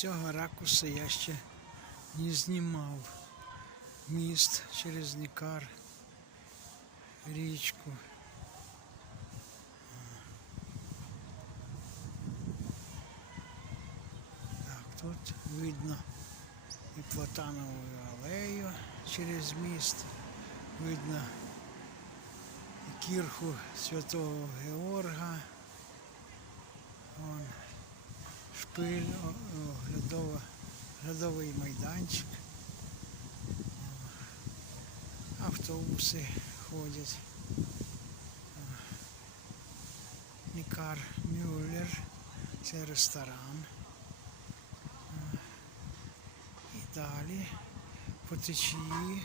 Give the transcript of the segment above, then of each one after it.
цього ракурсу я ще не знімав міст через Нікар, річку. Так, тут видно і Платанову алею через міст, видно і кірху Святого Георга. Шпиль, о- о, глядова, глядовий майданчик. Автобуси ходять. Нікар Мюллер, це ресторан. І далі по течії.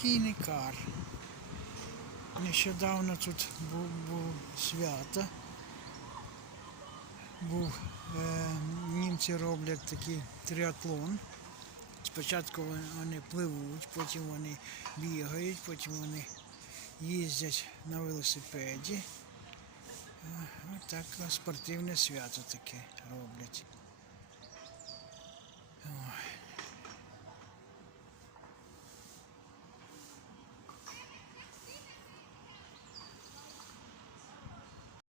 Отакий Нікар. Нещодавно тут був, був свято. Був, е, німці роблять такий триатлон. Спочатку вони- пливуть, потім вони бігають, потім вони їздять на велосипеді. Отак спортивне свято таке роблять.